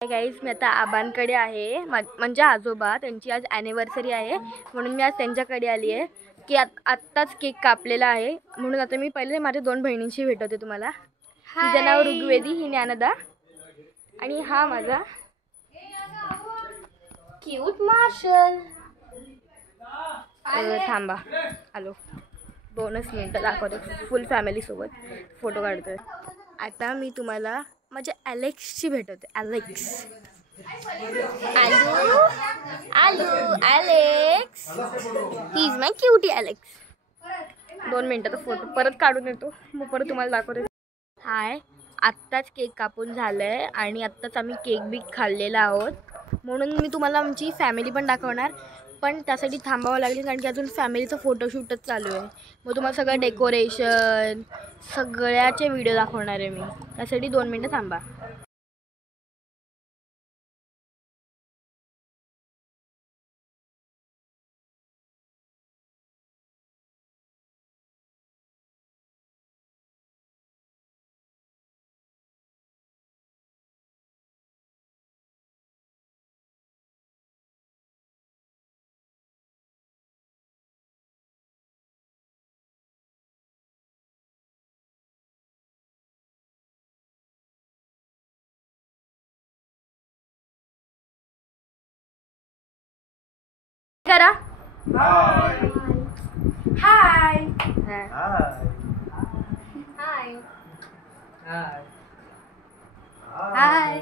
Guys मी आता आबांकडे आहे, म्हणजे आजोबा त्यांची आज ॲनिव्हर्सरी आहे म्हणून मी आज त्यांच्याकडे आली आहे की आत्ताच केक कापलेला आहे म्हणून आता मी पहिले माझ्या दोन बहिणींशी भेटवते तुम्हाला. तिचं नाव ऋग्वेदी, ही ज्ञानदा आणि हा माझा क्यूट मार्शल. थांबा आलो, 2च मिनटं दाखवते. फुल फॅमिली सोबत फोटो काढतोय. आता मी तुम्हाला माझ्या ॲलेक्सची भेटवते. ॲलेक्स, आलू आलू Alex, he is my cutie Alex. 2 मिनटाचा फोटो परत काढून येतो, मग परत तुम्हाला दाखवते. हाय, आत्ताच केक कापून झालं आहे आणि आत्ताच आम्ही केक बीक खाल्लेला आहोत म्हणून मी तुम्हाला आमची फॅमिली पण दाखवणार, पण त्यासाठी थांबावं लागेल कारण की अजून फॅमिलीचं फोटोशूटच चालू आहे. मग तुम्हाला सगळं डेकोरेशन सगळ्याचे व्हिडिओ दाखवणार आहे मी, त्यासाठी 2 मिनटं थांबा. करा हाय हाय हाय हाय हाय.